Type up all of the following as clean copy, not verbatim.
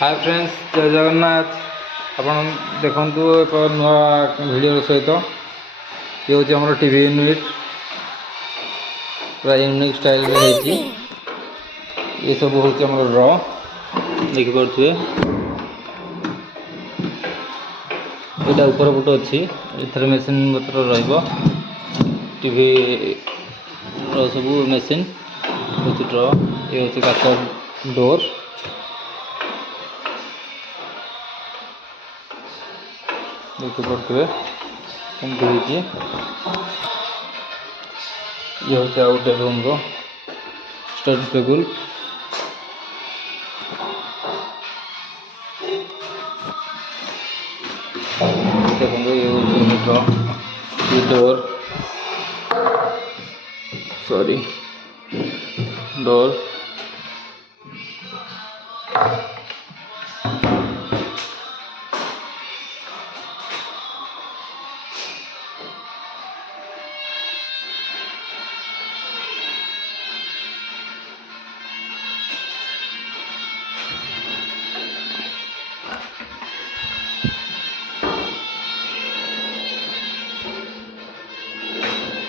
Hi friends, जय जगन्नाथ। आपण देखु एक नुआ वीडियो सहित ये हूँ आम टीवी यूनिट पूरा यूनिक स्टाइल में है। ये सब हूँ आम र देखिपे यहाँ ऊपर पट अच्छी एथर मेसीन पत्र रीवी सब मेसीन हूँ ड्र ये हूँ काच डोर देखिपे कमी ये हूँ आ गए रूम रो स्टडी टेबुल देखो ये हूँ ये डोर सॉरी डोर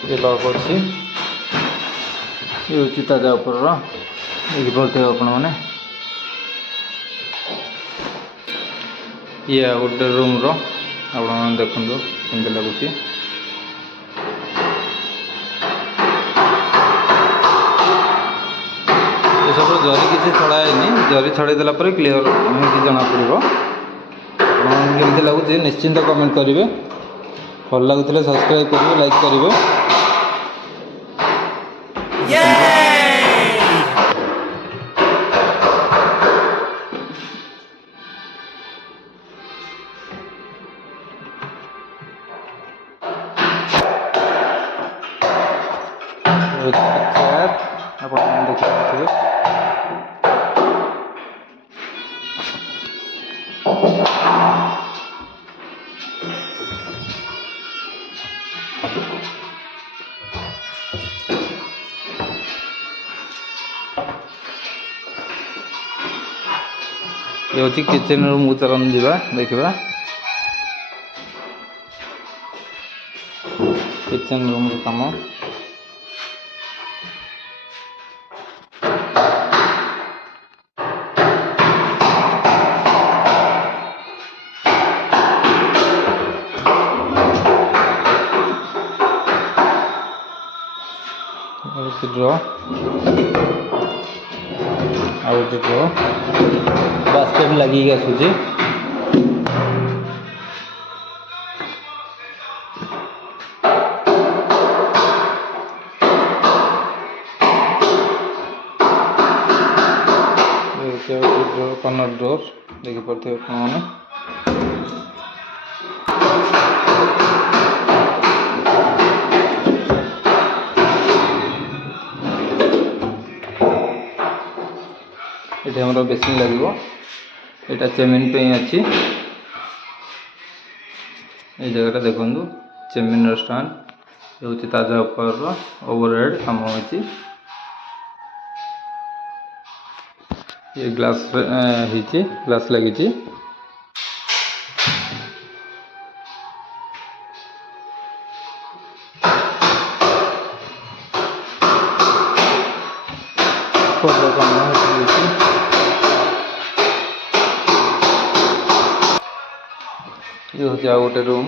ये लॉक अच्छी ये हूँ ताजा ऊपर देखिपे आपण मैंने ये गोटे रूम रो आप देखो कमी लगुच ये सब जरी किसी छड़ाएनि जरी छड़े देला पर क्लीयर जना पड़ो कमी लगुच निश्चिंत कमेंट करेंगे भल लगुले सब्सक्राइब करेंगे लाइक करेंगे। ये हूँ किचन रूम चलन जा देखा किचन रूम काम ड्र आउट ड्र बास्केट लगी आसूची कॉर्नर डोर देखिपे मैंने ये हमारा बेसिन लगे यहाँ चेमिन पे अच्छी ये जगह देखो चेमिन स्टांड ये हूँ ताजा ऊपर ओवरहेड कम हो ये ग्लास ग्लास लगी ये हूँ आ गए रूम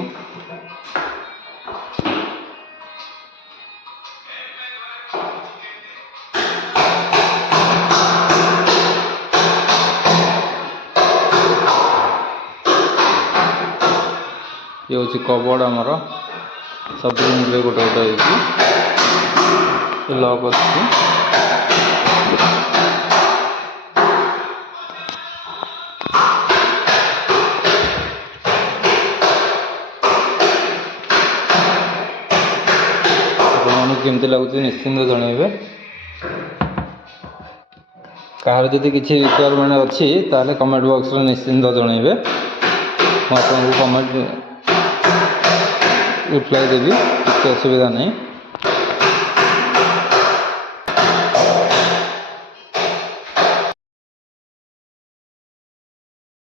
ये हूँ कबोर्ड आमर सब रूम रे गोटे गोटे लॉक अच्छी केमती लगुच निश्चिंत जनइबे कहार जदि किसी रिक्वायरमेंट अच्छी ताले कमेंट बॉक्स में निश्चिंत जनइबे मैं आपको कमेंट रिप्लाई देवी, किसी असुविधा नहीं।